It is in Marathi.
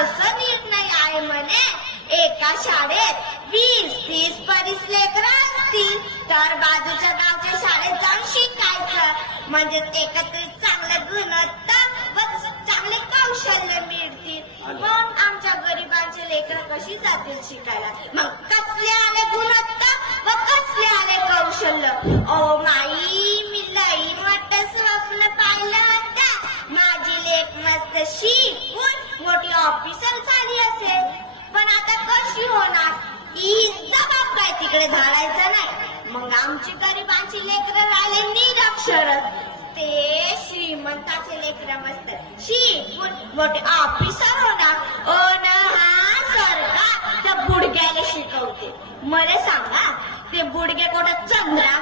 असं निर्णय आहे म्हणे. एका शाळेत 20-30 परीस लेकरं असतील तर बाजूच्या गावच्या शाळेत जाऊन शिकायचं. म्हणजे एकत्रित चांगले गुणवत्ता व चांगले कौशल्य मिळतील. मग आमच्या गरिबांचे लेकरं कशी जातील शिकायला? मग कसले आले गुणवत्ता व कसले आले कौशल्य? ओ माई, मी लई मोठं स्वप्न पाहिलं होतं. माझी लेक मस्त शिकून मोठी ऑफिसर झाली असेल. पण आता कशी होणार? हिचा बाप काय तिकडे धाडायचं नाही. मग आमची गरिबांची लेकरं राहिले निरक्षर. ते श्रीमंताचे लेकरं मस्त शिकून मोठे ऑफिसर होणार. हा सरकार त्या बुडग्याला शिकवते. मला सांगा, ते बुडगे कुठं चंद्रा